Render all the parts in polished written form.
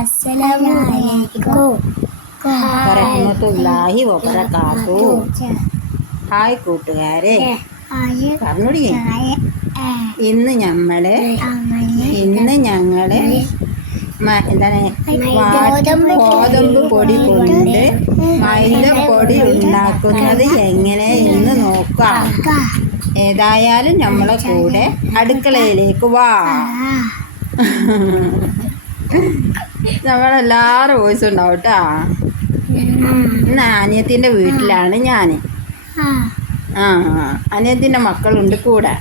അസ്സലാമലൈക്കും വറഹ്മത്തുള്ളാഹി വബറകാതുഹു. ഹായ് കൂട്ടുകാരെ, പറഞ്ഞോടി. ഇന്ന് ഞങ്ങള് ഗോതമ്പ് പൊടി കൊണ്ട് മൈദപ്പൊടി ഉണ്ടാക്കുന്നത് എങ്ങനെ എന്ന് നോക്കാം. ഏതായാലും നമ്മളെ കൂടെ അടുക്കളയിലേക്ക് വാ. നമ്മളെല്ലാവരും വോയിസ് ഉണ്ടാവും കേട്ടോ. ഇന്ന് അനിയത്തിൻ്റെ വീട്ടിലാണ് ഞാൻ. അനിയത്തിൻ്റെ മക്കളുണ്ട് കൂടെ.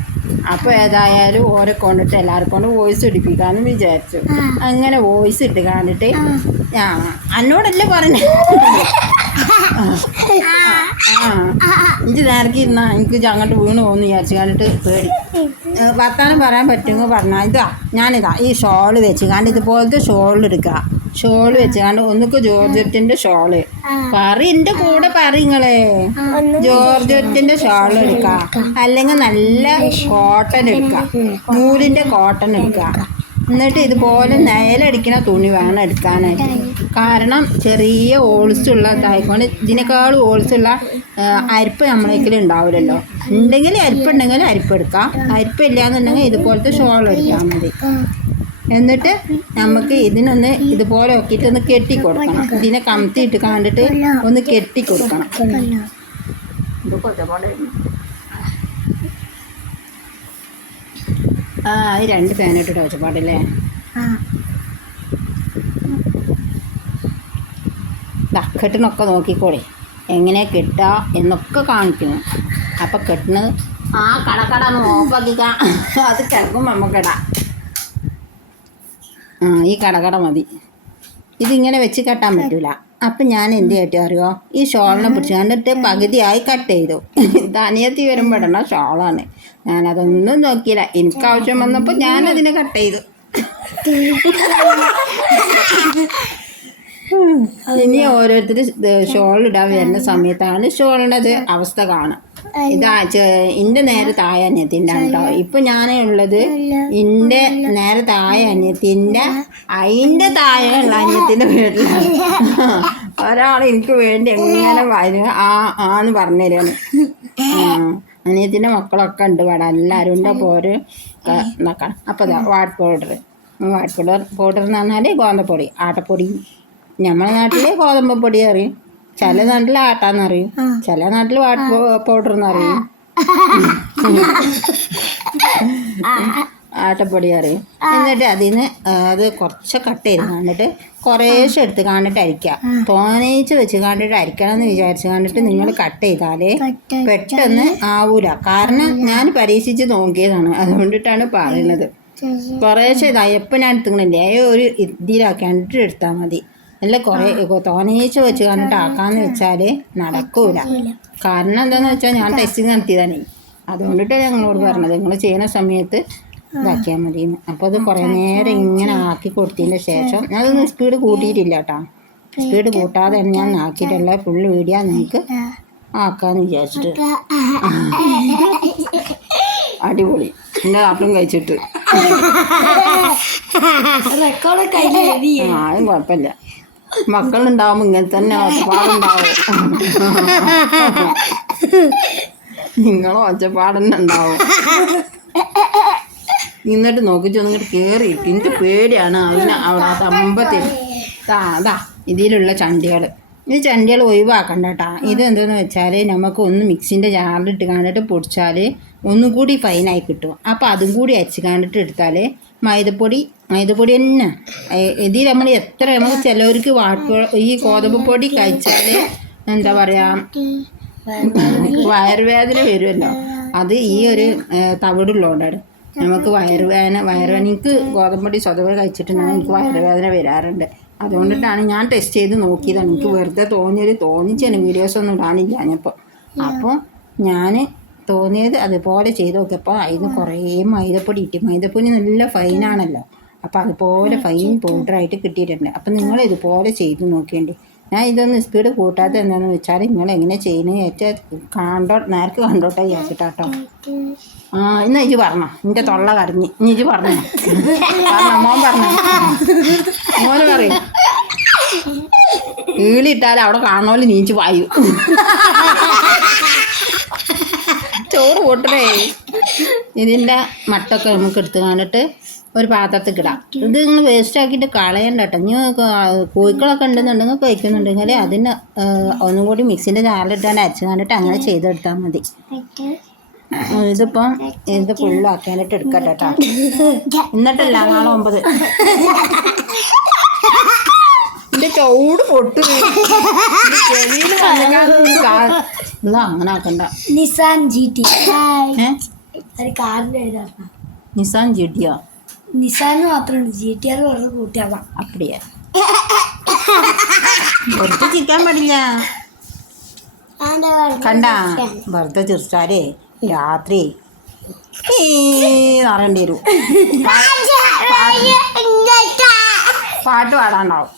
അപ്പോൾ ഏതായാലും ഓരെ കൊണ്ടിട്ട് എല്ലാവരും കൊണ്ട് വോയിസ് ഇടിപ്പിക്കാമെന്ന് വിചാരിച്ചു. അങ്ങനെ വോയിസ് ഇട്ട് കണ്ടിട്ട് എന്നോടല്ലേ പറഞ്ഞു. എനിക്ക് നേരത്തെ ഇരുന്നാൽ എനിക്ക് അങ്ങോട്ട് വീണ് പോകുന്നു വിചാരിച്ചു കണ്ടിട്ട് പേടി. വർത്താനം പറയാൻ പറ്റുമെങ്കിൽ പറഞ്ഞാൽ ഞാനിതാ ഈ ഷോള് വെച്ച് കണ്ട് ഇതുപോലത്തെ ഷോളെടുക്കുക. ഷോള് വെച്ച് കണ്ട് ഒന്നിക്ക് ജോർജറ്റിൻ്റെ ഷോള് എൻ്റെ കൂടെ പറങ്ങളെ ജോർജറ്റിൻ്റെ ഷോൾ എടുക്കുക, അല്ലെങ്കിൽ നല്ല കോട്ടൺ എടുക്കുക, നൂലിൻ്റെ കോട്ടൺ എടുക്കുക. എന്നിട്ട് ഇതുപോലെ നിലടിക്കുന്ന തുണി വേണം എടുക്കാനായിട്ട്. കാരണം ചെറിയ ഓൾസുള്ളതായിക്കൊണ്ട് ഇതിനേക്കാളും ഓൾസുള്ള അരിപ്പ് നമ്മളേക്കിൽ ഉണ്ടാവില്ലല്ലോ. ഉണ്ടെങ്കിൽ അരിപ്പുണ്ടെങ്കിൽ അരിപ്പെടുക്കാം, അരിപ്പില്ല എന്നുണ്ടെങ്കിൽ ഇതുപോലത്തെ ഷോൾ എടുത്താൽ മതി. എന്നിട്ട് നമുക്ക് ഇതിനൊന്ന് ഇതുപോലെ നോക്കിയിട്ട് ഒന്ന് കെട്ടിക്കൊടുക്കണം. ഇതിനെ കമത്തിയിട്ട് കണ്ടിട്ട് ഒന്ന് കെട്ടിക്കൊടുക്കണം. അത് രണ്ട് ഫാനിട്ടിട്ട് ഒച്ചപ്പാടല്ലേ. കെട്ടിനൊക്കെ നോക്കിക്കോളി എങ്ങനെ കെട്ടുക എന്നൊക്കെ കാണിക്കുന്നു. അപ്പം കെട്ടുന്നത് കടന്ന് ഓഫാക്കിക്കാം. അത് കിടക്കും നമുക്കിടാം. ഈ കട മതി. ഇതിങ്ങനെ വെച്ച് കെട്ടാൻ പറ്റൂല. അപ്പം ഞാൻ എന്ത് കേട്ടോ അറിയോ, ഈ ഷോളിനെ പിടിച്ച് കണ്ടിട്ട് പകുതിയായി കട്ട് ചെയ്തു. അനിയത്തി വരുമ്പോൾ ഇടണ ഷോളാണ്. ഞാനതൊന്നും നോക്കിയില്ല. എനിക്ക് ആവശ്യം വന്നപ്പോൾ ഞാനതിനെ കട്ട് ചെയ്തു. ഇനി ഓരോരുത്തർ ഷോൾ ഇടാൻ വരുന്ന സമയത്താണ് ഷോളിനത് അവസ്ഥ കാണുക. എൻ്റെ നേരെ താഴെ അനിയത്തിൻ്റെ ആണ് കേട്ടോ. ഇപ്പം ഞാനേ ഉള്ളത് എൻ്റെ നേരെ താഴെ അനിയത്തിൻ്റെ അതിൻ്റെ താഴെയുള്ള അനിയത്തിൻ്റെ വീട്ടിലാണ്. ഒരാൾ എനിക്ക് വേണ്ടി എങ്ങനെ വരും ആന്ന് പറഞ്ഞു തരാണ്. അനിയത്തിൻ്റെ മക്കളൊക്കെ ഉണ്ട് ഇവിടെ, എല്ലാവരും ഉണ്ട്. അപ്പോൾ ഒരു നോക്കണം. അപ്പോൾ വാട്ട് പൗഡർ എന്ന് പറഞ്ഞാൽ ഗോതമ്പൊടി, ആട്ടപ്പൊടി. നമ്മുടെ നാട്ടിൽ ഗോതമ്പ് പൊടി അറിയും, ചില നാട്ടിൽ ആട്ടാന്നറിയും, ചില നാട്ടിൽ വാട്ട് പൗഡർ എന്നറിയും, ആട്ടപ്പൊടി അറിയും. എന്നിട്ട് അതിന് അത് കുറച്ച് കട്ട് ചെയ്ത് കണ്ടിട്ട് കുറേശ്ശെ എടുത്ത് കണ്ടിട്ട് അരിക്കുക. തോനേച്ച് വെച്ച് കണ്ടിട്ട് അരിക്കണം എന്ന് വിചാരിച്ച് കണ്ടിട്ട് നിങ്ങൾ കട്ട് ചെയ്താൽ പെട്ടെന്ന് ആവൂല. കാരണം ഞാൻ പരീക്ഷിച്ച് നോക്കിയതാണ്, അതുകൊണ്ടിട്ടാണ് പറയുന്നത്. കുറേശ്ശെ ഇതായി എപ്പോൾ ഞാൻ എടുത്തുങ്ങളില്ലേ ഒരു ഇതിലാക്കി കണ്ടിട്ട് എടുത്താൽ മതി. അല്ല കുറേ തോനേച്ച് വെച്ച് കണ്ടിട്ട് ആക്കാമെന്ന് വെച്ചാൽ നടക്കൂല. കാരണം എന്താണെന്ന് വെച്ചാൽ ഞാൻ ടെസ്റ്റിങ് നടത്തിയതാണ്. അതുകൊണ്ടിട്ടാണ് ഞങ്ങളോട് പറഞ്ഞത് നിങ്ങൾ ചെയ്യുന്ന സമയത്ത് ഇതാക്കിയാൽ മതിയെന്ന്. അപ്പോൾ അത് കുറേ നേരം ഇങ്ങനെ ആക്കി കൊടുത്തതിന് ശേഷം അതൊന്നും സ്പീഡ് കൂട്ടിയിട്ടില്ല കേട്ടോ. സ്പീഡ് കൂട്ടാതെ തന്നെ ഞാൻ ആക്കിയിട്ടുള്ള ഫുൾ വീഡിയോ നിങ്ങൾക്ക് ആക്കാമെന്ന് വിചാരിച്ചിട്ട്. അടിപൊളി. എൻ്റെ കാട്ടും കഴിച്ചിട്ട് ആരും കുഴപ്പമില്ല. മക്കളുണ്ടാവുമ്പോൾ ഇങ്ങനെ തന്നെ ഒച്ചപ്പാടുണ്ടാവും. നിങ്ങളും ഒച്ചപ്പാടന്നെ ഉണ്ടാവും. എന്നിട്ട് നോക്കിച്ചൊന്നിട്ട് കയറിയിട്ട് എനിക്ക് പേടിയാണ്. അതിന് അവിടെ തമ്പത്തിൽ ഇതിലുള്ള ചണ്ടികൾ, ഈ ചണ്ടികൾ ഒഴിവാക്കണ്ട കേട്ടോ. ഇതെന്തെന്ന് വെച്ചാൽ നമുക്ക് ഒന്ന് മിക്സിൻ്റെ ജാറിലിട്ട് കണ്ടിട്ട് പൊടിച്ചാൽ ഒന്നും കൂടി ഫൈനായി കിട്ടും. അപ്പോൾ അതും കൂടി അരച്ച് കണ്ടിട്ട് എടുത്താൽ മൈദപ്പൊടി തന്നെ. ഇതിൽ നമ്മൾ എത്ര നമുക്ക് ചിലവർക്ക് ഈ ഗോതമ്പ് പൊടി കഴിച്ചാൽ എന്താ പറയുക വയറുവേദന വരുമല്ലോ. അത് ഈ ഒരു തവിടുള്ളതുകൊണ്ടാണ് നമുക്ക് വയറുവേദന. എനിക്ക് ഗോതമ്പൊടി സ്വതവേ കഴിച്ചിട്ടുണ്ടെങ്കിൽ എനിക്ക് വയറുവേദന വരാറുണ്ട്. അതുകൊണ്ടിട്ടാണ് ഞാൻ ടെസ്റ്റ് ചെയ്ത് നോക്കിയതാണ്. എനിക്ക് വെറുതെ തോന്നിച്ചാണ് വീഡിയോസൊന്നും ഇടാനില്ല ഞാനിപ്പോൾ. അപ്പോൾ ഞാൻ തോന്നിയത് അതുപോലെ ചെയ്ത് നോക്കിയപ്പോൾ അതിന് കുറേ മൈദപ്പൊടി ഇട്ടി. മൈദപ്പൊടി നല്ല ഫൈനാണല്ലോ. അപ്പോൾ അതുപോലെ ഫൈൻ പൗഡറായിട്ട് കിട്ടിയിട്ടുണ്ട്. അപ്പം നിങ്ങൾ ഇതുപോലെ ചെയ്ത് നോക്കിയേണ്ടി. ഞാൻ ഇതൊന്ന് സ്പീഡ് കൂട്ടാത്ത എന്താണെന്ന് വെച്ചാൽ നിങ്ങൾ എങ്ങനെ ചെയ്യുന്നത് നേർക്ക് കണ്ടോട്ടെ വിചാരിച്ചിട്ടാട്ടോ. ഇന്ന് ഇജ് പറഞ്ഞോ, നിൻ്റെ തൊള്ള കടഞ്ഞ് ഇജ് പറഞ്ഞോ. മോൻ പറഞ്ഞോ, മോന് പറയും. ഈളിട്ടാൽ അവിടെ കാണുമല്ലോ നീച്ച് വായു. ചോറ് കൂട്ടണേ. ഇതിൻ്റെ മട്ടൊക്കെ നമുക്ക് എടുത്ത് കാണിട്ട് ഒരു പാത്രത്തിൽ ഇടാം. ഇത് നിങ്ങൾ വേസ്റ്റ് ആക്കിയിട്ട് കളയണ്ട കേട്ടോ. ഇനി കോഴിക്കളൊക്കെ ഉണ്ടെന്നുണ്ടെങ്കിൽ കഴിക്കുന്നുണ്ടെങ്കിൽ അതിന് ഒന്നും കൂടി മിക്സിൻ്റെ ജാറിലിട്ടാണ്ട് അരച്ച് കണ്ടിട്ട് അങ്ങനെ ചെയ്തെടുത്താൽ മതി. ഇതിപ്പം ഇത് ഫുള്ളാക്കാനായിട്ട് എടുക്കട്ടെ കേട്ടോ. എന്നിട്ടല്ല നാളെ 9 എൻ്റെ ചൂട് പൊട്ട് ചെവിയിൽ ഇത് അങ്ങനെ ആക്കണ്ട. Nissan G T Nissan G ടിയോ? നിസാന് മാത്രമുണ്ട്, ജി ടി ആർ വെറുതെ കൂട്ടിയാവാ. അപ്പടിയാ വെറുതെ ചിരിക്കാൻ പാടില്ല. കണ്ടാ വെറുതെ ചിരിച്ചാലേ രാത്രി അറിയേണ്ടി വരും. പാട്ട് പാടാണ്ടാവും.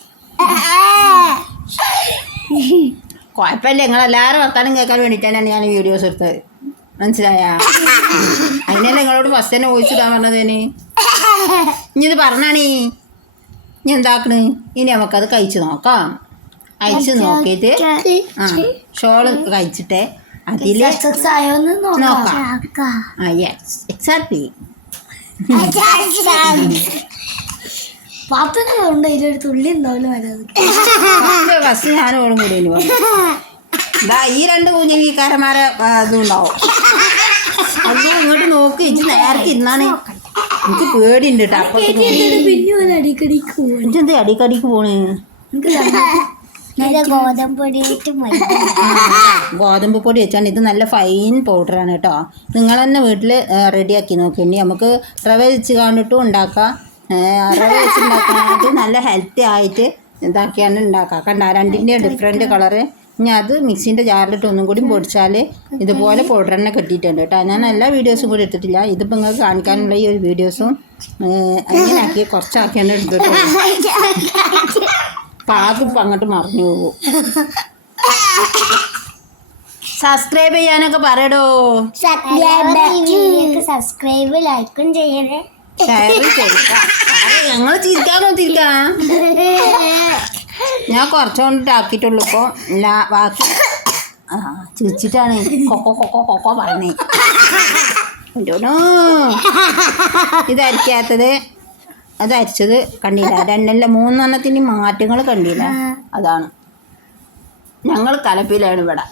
കുഴപ്പമില്ല, നിങ്ങളെല്ലാവരും വർത്താനം കേൾക്കാൻ വേണ്ടിയിട്ടാണ് ഞാൻ വീഡിയോസ് എടുത്തത്. മനസ്സിലായ? അതിനല്ലേ നിങ്ങളോട് ഫസ്റ്റ് തന്നെ വോയിസ് ഇടാൻ പറഞ്ഞതേന്. ഇനി ഇത് പറഞ്ഞാണീ ഇനി എന്താക്കണ്? ഇനി നമുക്കത് കഴിച്ച് നോക്കാം. അയച്ച് നോക്കിയിട്ട് ഷോള് കഴിച്ചിട്ട് അതിൽ നോക്കാം. Yes, exactly. തുള്ളി ഫസ്റ്റ് ഞാനോടും കൂടി ഇതാ ഈ 2 കുഞ്ഞിക്കാരന്മാരെ ഇതും ഉണ്ടാവും. അതും ഇങ്ങോട്ട് നോക്കി ഇച്ച് നേരത്തെ ഇരുന്നാണ്. എനിക്ക് പേടിയുണ്ട് കേട്ടോ. അപ്പുറത്ത് ഇതെന്ത് അടിക്കടിക്ക് പോണ്? ഗോതമ്പ് പൊടി വെച്ചാണ്. ഇത് നല്ല ഫൈൻ പൗഡറാണ് കേട്ടോ. നിങ്ങൾ തന്നെ വീട്ടിൽ റെഡിയാക്കി നോക്കി. ഇനി നമുക്ക് റവ വെച്ച് കണ്ടിട്ടും ഉണ്ടാക്കാം. റവ വെച്ച് ഉണ്ടാക്കാനായിട്ട് നല്ല ഹെൽത്തി ആയിട്ട് ഇതാക്കിയാണ് ഉണ്ടാക്കുക. കണ്ട 2ൻ്റെ ഡിഫറെൻറ്റ് കളറ്. ഇനി അത് മിക്സിൻ്റെ ജാറിലിട്ട് ഒന്നും കൂടി പൊടിച്ചാൽ ഇതുപോലെ പൗഡർ തന്നെ കിട്ടിയിട്ടുണ്ട് കേട്ടോ. ഞാൻ എല്ലാ വീഡിയോസും കൂടി എടുത്തിട്ടില്ല. ഇതിപ്പോൾ നിങ്ങൾക്ക് കാണിക്കാനുള്ള ഈ ഒരു വീഡിയോസും അങ്ങനെ ആക്കി കുറച്ചാക്കിയാണ് എടുത്തിട്ട് പാകിപ്പോൾ അങ്ങോട്ട് മറിഞ്ഞു പോകും. സബ്സ്ക്രൈബ് ചെയ്യാനൊക്കെ പറയടോ. സബ്സ്ക്രൈബ് ലൈക്കും ചെയ്യണേ, ഷെയർ ചെയ്തിട്ടാ. ഞങ്ങൾ ചിരിക്കാനോ തിരിക്കാം. ഞാൻ കുറച്ചുകൊണ്ടിട്ട് ആക്കിയിട്ടുള്ളൂ. ഇപ്പോൾ ബാക്കി ചിരിച്ചിട്ടാണ് കൊക്കോ പറഞ്ഞേ. ഇത് അരിക്കാത്തത് അത് അരിച്ചത് കണ്ടില്ല. 2-3 മാറ്റങ്ങൾ കണ്ടില്ല. അതാണ് ഞങ്ങൾ കലപ്പിലാണ് ഇവിടെ.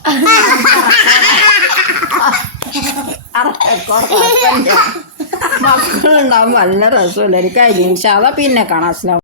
മക്കളുണ്ടാകുമ്പോൾ നല്ല രസമല്ല. എനിക്ക് ഇൻഷാ അല്ലാഹ് പിന്നെ കാണാം. അസ്സലാമു